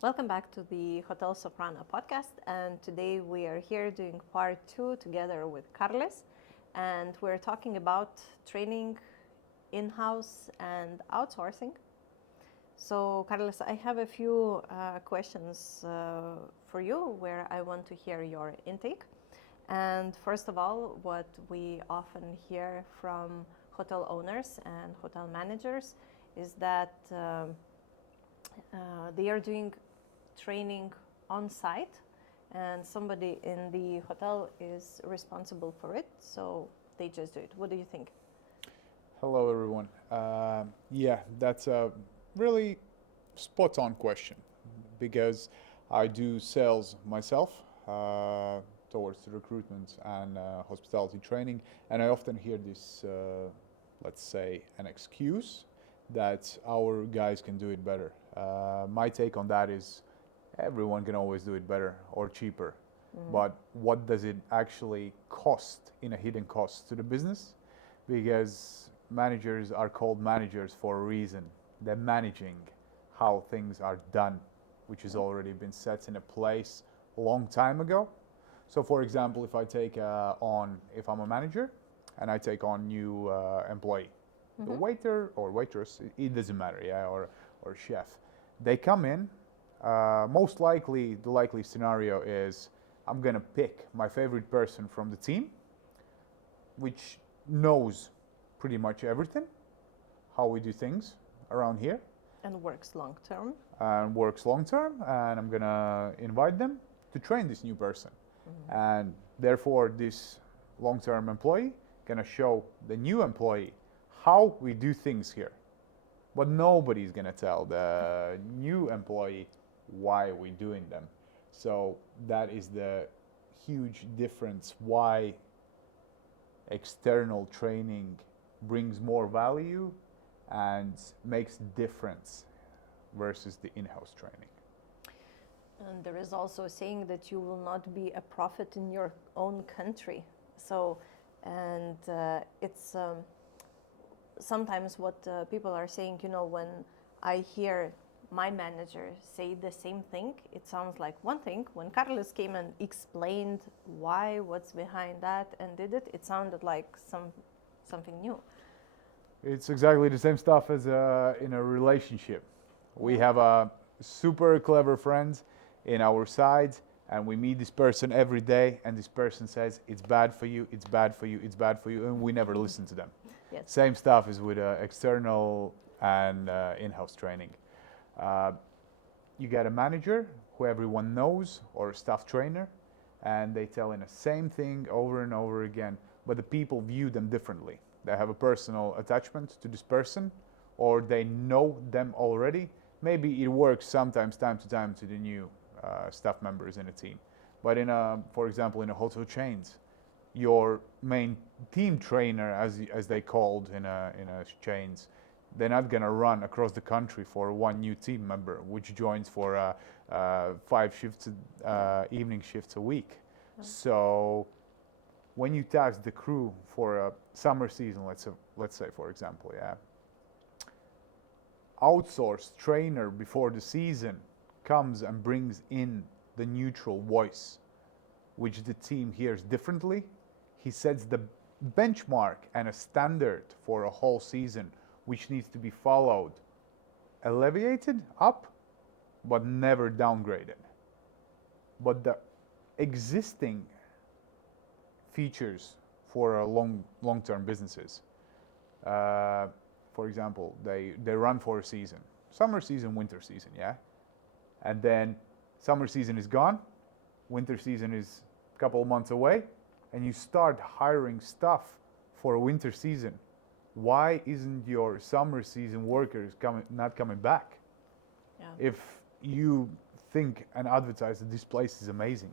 Welcome back to the Hotel Soprana Podcast, and today we are here doing part two together with Karlis, and we're talking about training in-house and outsourcing. So, Karlis, I have a few questions for you where I want to hear your intake. And first of all, what we often hear from hotel owners and hotel managers is that they are doing training on site and somebody in the hotel is responsible for it, so they just do it. What do you think? Hello, everyone. That's a really spot on question because I do sales myself towards the recruitment and hospitality training, and I often hear this, let's say, an excuse that our guys can do it better. My take on that is everyone can always do it better or cheaper, but what does it actually cost in a hidden cost to the business? Because managers are called managers for a reason. They're managing how things are done, which has already been set in a place a long time ago. So, for example, if I take if I'm a manager and I take on new employee, the waiter or waitress, it doesn't matter, or chef, they come in. Most likely, the likely scenario is I'm gonna pick my favorite person from the team, which knows pretty much everything, how we do things around here. And works long term. And works long term, and I'm gonna invite them to train this new person. And therefore, this long term employee gonna show the new employee how we do things here. But nobody's gonna tell the new employee why we're doing them. So that is the huge difference why external training brings more value and makes difference versus the in-house training. And there is also a saying that you will not be a prophet in your own country. So, and it's sometimes what people are saying, when I hear my manager say the same thing, it sounds like one thing. When Karlis came and explained what's behind that and did it, it sounded like something new. It's exactly the same stuff as in a relationship. We have a super clever friend in our side, and we meet this person every day, and this person says, it's bad for you, it's bad for you, it's bad for you, and we never listen to them. Yes. Same stuff is with external and in-house training. You get a manager who everyone knows, or a staff trainer, and they tell in the same thing over and over again, but the people view them differently. They have a personal attachment to this person, or they know them already. Maybe it works sometimes, time to time, to the new staff members in a team. But for example, in a hotel chains, your main team trainer, as they called in a chains, they're not gonna run across the country for one new team member, which joins for 5 shifts, evening shifts a week. So when you task the crew for a summer season, let's say for example, outsourced trainer before the season comes and brings in the neutral voice, which the team hears differently. He sets the benchmark and a standard for a whole season, which needs to be followed, elevated up, but never downgraded. But the existing features for long-term businesses, for example, they run for a season, summer season, winter season, and then summer season is gone, winter season is a couple of months away, and you start hiring staff for a winter season. Why isn't your summer season workers not coming back? If you think and advertise that this place is amazing,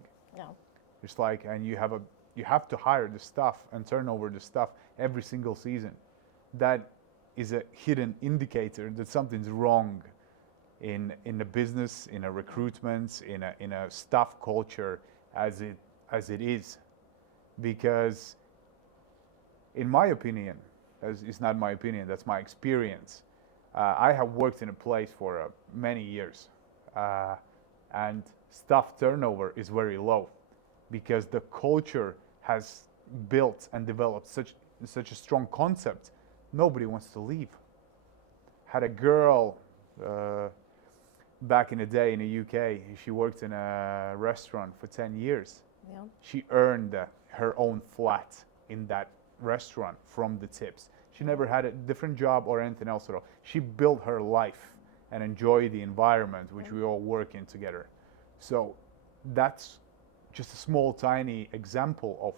it's like, and you have to hire the staff and turn over the staff every single season. That is a hidden indicator that something's wrong in the business, in a recruitment, in a staff culture as it is. Because in my opinion, it's not my opinion, that's my experience. I have worked in a place for many years. and staff turnover is very low because the culture has built and developed such a strong concept. Nobody wants to leave. Had a girl back in the day in the UK. She worked in a restaurant for 10 years. Yeah. She earned her own flat in that restaurant from the tips. She never had a different job or anything else at all. She built her life and enjoyed the environment which we all work in together. So that's just a small, tiny example of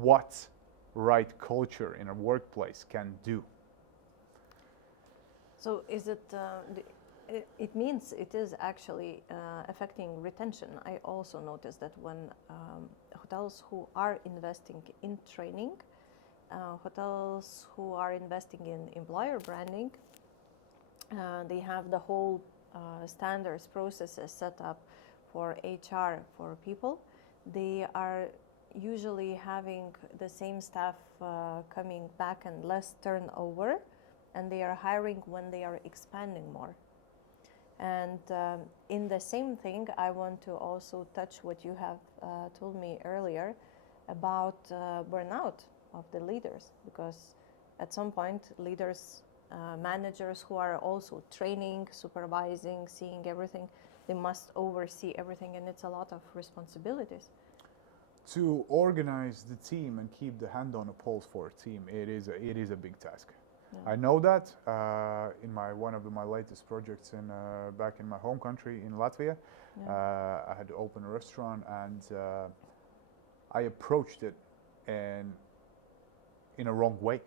what right culture in a workplace can do. So is it? It means it is actually affecting retention. I also noticed that when hotels who are investing in training, hotels who are investing in employer branding, they have the whole standards processes set up for HR for people. They are usually having the same staff coming back and less turnover, and they are hiring when they are expanding more. And in the same thing, I want to also touch what you have told me earlier about burnout of the leaders, because at some point leaders, managers who are also training, supervising, seeing everything, they must oversee everything, and it's a lot of responsibilities. To organize the team and keep the hand on the pulse for a team, it is a big task. Yeah. I know that in one of my latest projects back in my home country in Latvia, I had to open a restaurant, and I approached it in a wrong way,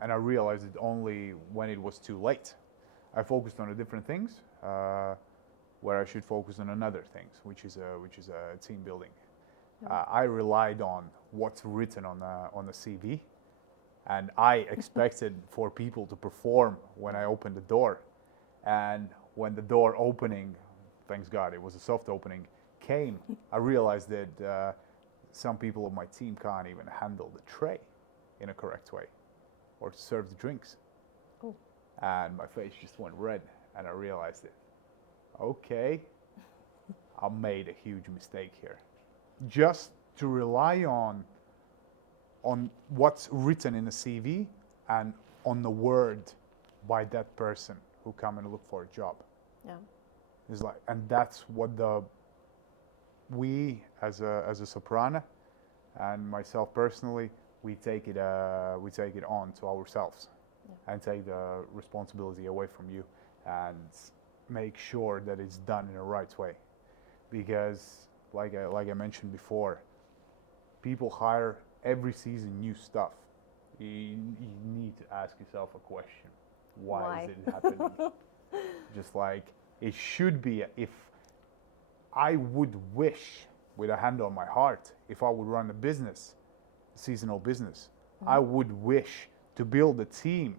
and I realized it only when it was too late. I focused on the different things where I should focus on another things, which is team building. I relied on what's written on the CV. And I expected for people to perform when I opened the door. And when the door opening, thanks God, it was a soft opening, came, I realized that some people of my team can't even handle the tray in a correct way or serve the drinks. Oh. And my face just went red, and I realized it. Okay, I made a huge mistake here. Just to rely on what's written in the CV and on the word by that person who come and look for a job. Yeah. It's like, and that's what we as a Soprana and myself personally, we take it on to ourselves and take the responsibility away from you and make sure that it's done in the right way. Because like I mentioned before, people hire every season new stuff. You need to ask yourself a question. Why is it happening? Just like it should be. If I would wish, with a hand on my heart, if I would run a business, a seasonal business, I would wish to build a team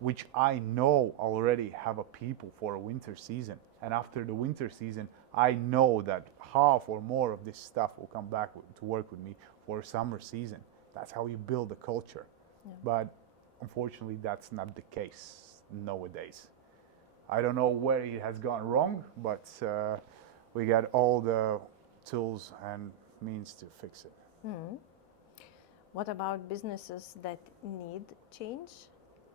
which I know already have a people for a winter season. And after the winter season, I know that half or more of this stuff will come back to work with me for a summer season. That's how you build a culture. Yeah. But unfortunately, that's not the case nowadays. I don't know where it has gone wrong, but we got all the tools and means to fix it. Mm-hmm. What about businesses that need change?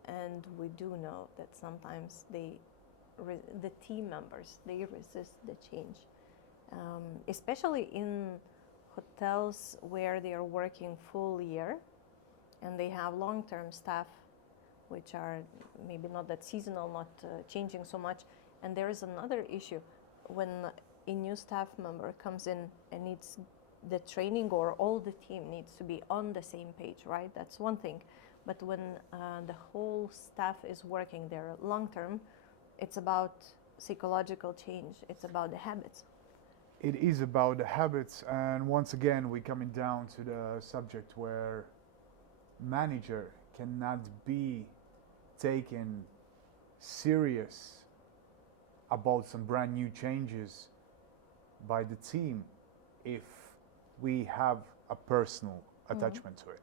And we do know that sometimes the team members, they resist the change, especially in hotels where they are working full year and they have long-term staff which are maybe not that seasonal, not changing so much. And there is another issue when a new staff member comes in and needs the training, or all the team needs to be on the same page, right? That's one thing. But when the whole staff is working there long-term, it's about psychological change. It's about the habits. It is about the habits, and once again we're coming down to the subject where manager cannot be taken serious about some brand new changes by the team if we have a personal attachment to it.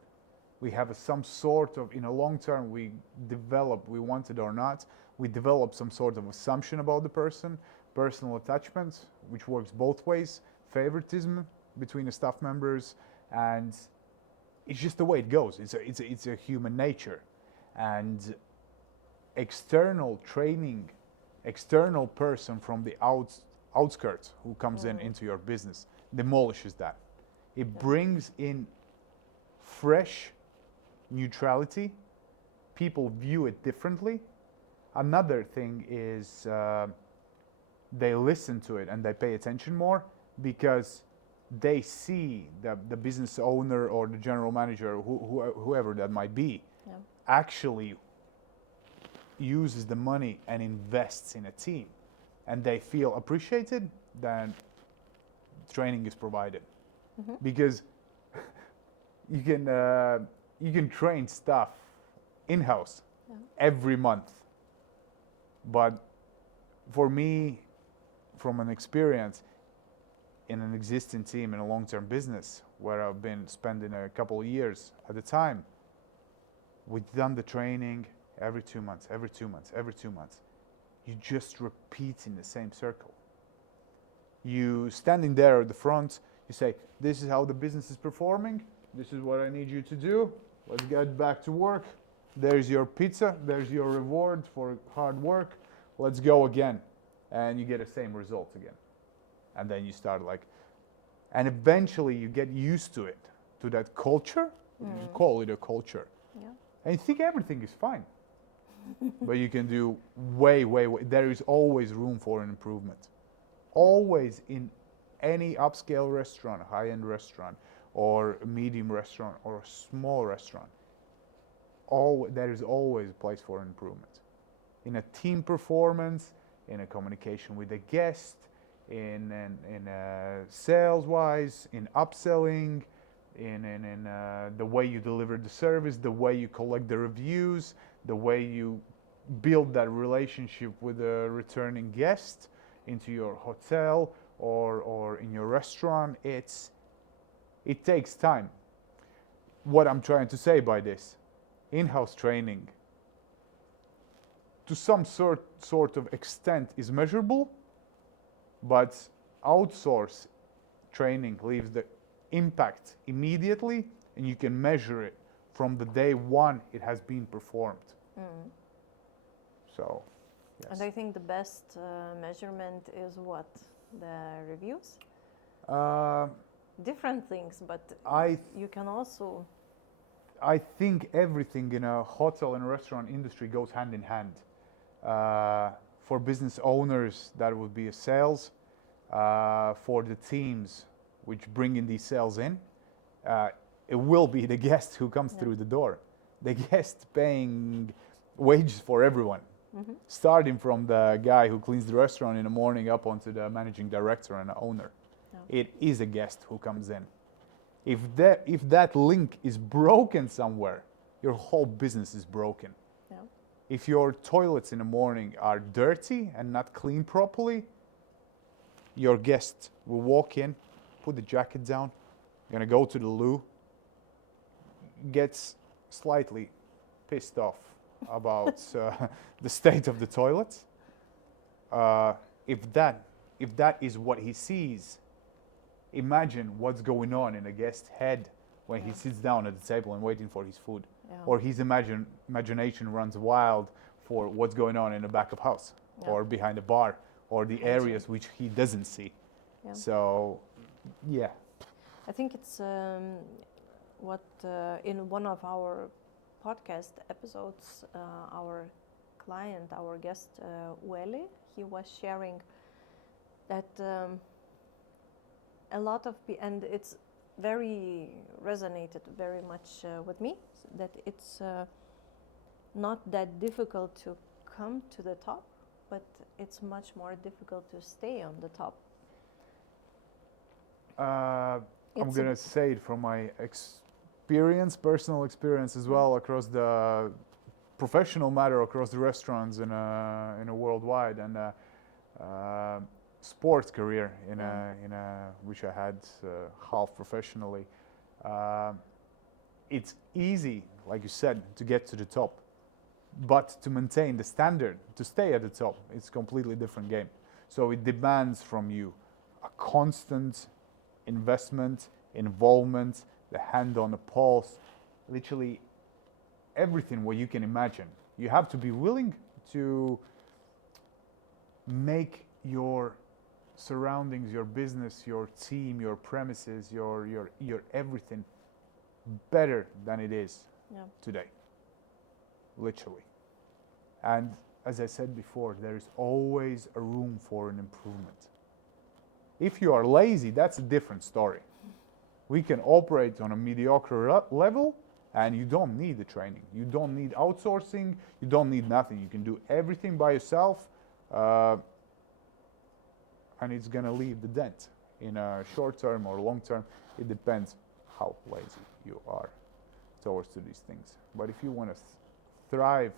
We have some sort of, in a long term, we want it or not, we develop some sort of assumption about the person, personal attachment, which works both ways, favoritism between the staff members, and it's just the way it goes. It's a human nature, and external training, external person from the outskirts who comes into your business demolishes that. It brings in fresh neutrality. People view it differently. Another thing is they listen to it and they pay attention more because they see the business owner or the general manager, whoever that might be, actually uses the money and invests in a team, and they feel appreciated, then training is provided. Because you can train staff in-house every month, but for me, from an experience in an existing team in a long-term business where I've been spending a couple of years at a time, we've done the training every 2 months, every 2 months, every 2 months. You just repeat in the same circle. You standing there at the front, you say, this is how the business is performing, this is what I need you to do, let's get back to work, there's your pizza, there's your reward for hard work, let's go again. And you get the same results again. And then you start and eventually you get used to it, to that culture, you call it a culture. And you think everything is fine. But you can do way, there is always room for an improvement. Always in any upscale restaurant, high-end restaurant, or a medium restaurant, or a small restaurant, there is always a place for improvement. In a team performance, in a communication with the guest, in sales-wise, in upselling, in the way you deliver the service, the way you collect the reviews, the way you build that relationship with a returning guest into your hotel or in your restaurant. It takes time. What I'm trying to say by this, in-house training to some sort of extent is measurable, but outsource training leaves the impact immediately, and you can measure it from the day one it has been performed. So, yes. And I think the best measurement is what? The reviews? Different things, but you can also... I think everything in a hotel and restaurant industry goes hand in hand. For business owners, that would be a sales. For the teams which bring in these sales in, it will be the guest who comes through the door. The guest paying wages for everyone, starting from the guy who cleans the restaurant in the morning up onto the managing director and the owner. It is a guest who comes in. If that link is broken somewhere, your whole business is broken. If your toilets in the morning are dirty and not cleaned properly, your guest will walk in, put the jacket down, gonna go to the loo, gets slightly pissed off about the state of the toilets. If that is what he sees, imagine what's going on in a guest's head when he sits down at the table and waiting for his food. Or his imagination runs wild for what's going on in the back of house or behind the bar or the areas which he doesn't see. So, I think it's what in one of our podcast episodes, our client, our guest, Weli, he was sharing that a lot of and it's very resonated very much with me, that it's not that difficult to come to the top, but it's much more difficult to stay on the top. I'm going to say it from my personal experience as well, across the professional matter, across the restaurants in a worldwide, and sports career in a which I had half professionally. It's easy, like you said, to get to the top, but to maintain the standard, to stay at the top, it's a completely different game. So it demands from you a constant investment, involvement, the hand on the pulse, literally everything what you can imagine. You have to be willing to make your surroundings, your business, your team, your premises, your everything better than it is today. Literally. And as I said before, there is always a room for an improvement. If you are lazy, that's a different story. We can operate on a mediocre level, and you don't need the training. You don't need outsourcing. You don't need nothing. You can do everything by yourself, and it's going to leave the dent in a short term or long term. It depends how lazy you are towards to these things. But if you want to thrive,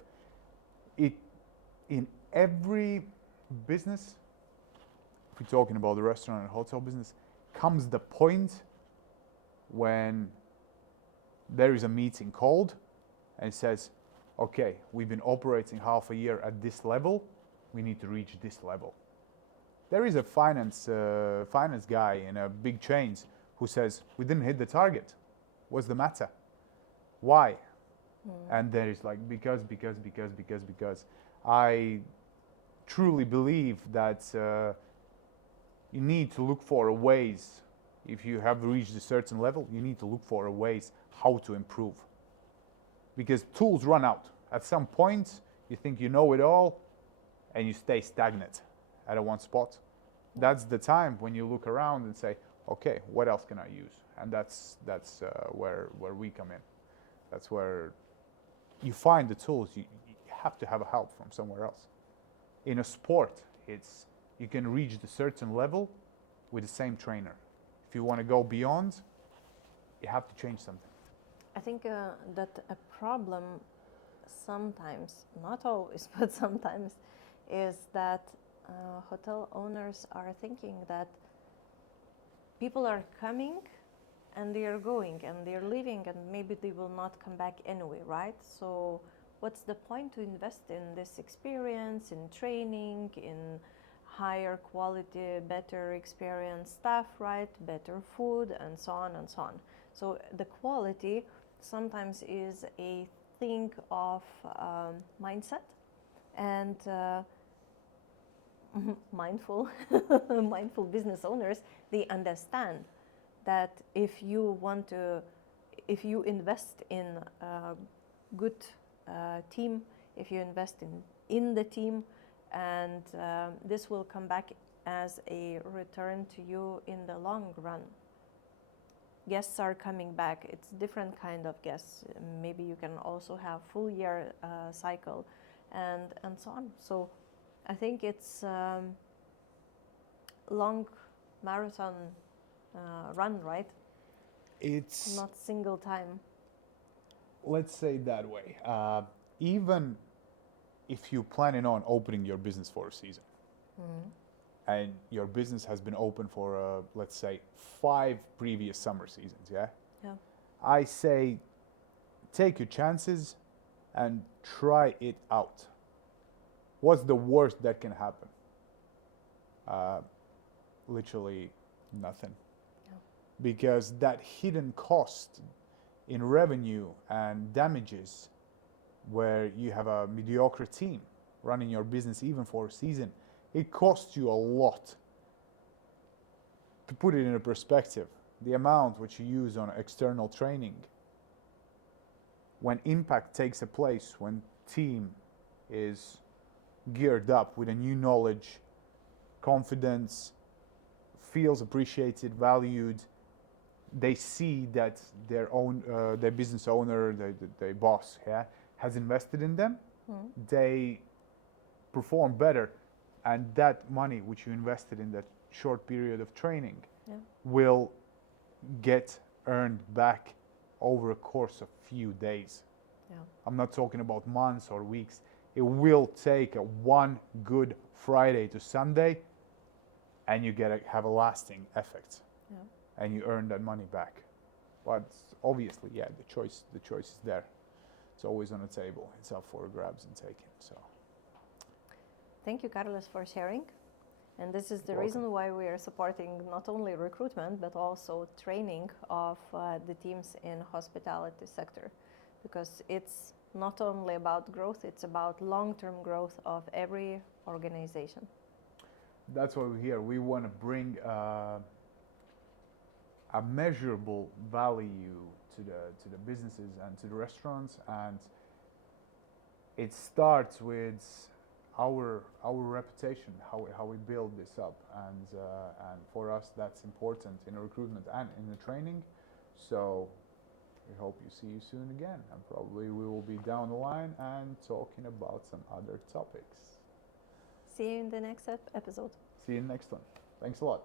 in every business, if we're talking about the restaurant and hotel business, comes the point when there is a meeting called and it says, okay, we've been operating half a year at this level, we need to reach this level. There is a finance guy in a big chains who says, we didn't hit the target. What's the matter? Why? And there is like, because. I truly believe that you need to look for ways. If you have reached a certain level, you need to look for ways how to improve. Because tools run out. At some point, you think you know it all, and you stay stagnant at a one spot. That's the time when you look around and say, okay, what else can I use? And that's where we come in. That's where you find the tools. You have to have help from somewhere else. In a sport, you can reach a certain level with the same trainer. If you want to go beyond, you have to change something. I think that a problem sometimes, not always, but sometimes, is that hotel owners are thinking that people are coming and they are going and they're leaving and maybe they will not come back anyway, right? So what's the point to invest in this experience, in training, in higher quality, better experienced staff, right? Better food, and so on and so on. So the quality sometimes is a thing of mindset and mindful business owners, they understand that if you invest in a good team, if you invest in the team, and this will come back as a return to you in the long run. Guests are coming back. It's different kind of guests. Maybe you can also have full year cycle and so on. So I think it's long marathon run, right? It's not single time. Let's say it that way. Even if you're planning on opening your business for a season, and your business has been open for, let's say, 5 previous summer seasons, yeah? I say take your chances and try it out. What's the worst that can happen? Literally nothing. Because that hidden cost in revenue and damages, where you have a mediocre team running your business even for a season, it costs you a lot. To put it in a perspective, the amount which you use on external training, when impact takes a place, when team is geared up with a new knowledge, confidence, feels appreciated, valued, they see that their business owner, their boss, has invested in them, they perform better, and that money which you invested in that short period of training will get earned back over a course of few days. I'm not talking about months or weeks. It will take one good Friday to Sunday, and you have a lasting effect, and you earn that money back. But obviously, the choice is there. It's always on the table. It's up for grabs and taken. So, thank you, Karlis, for sharing. And this is the Welcome. reason why we are supporting not only recruitment, but also training of the teams in hospitality sector. Because it's not only about growth, it's about long-term growth of every organization. That's why we're here. We want to bring a measurable value to the businesses and to the restaurants, and it starts with our reputation, how we build this up, and for us that's important in recruitment and in the training. So we hope you see you soon again, and probably we will be down the line and talking about some other topics. See you in the next episode. See you next one. Thanks a lot.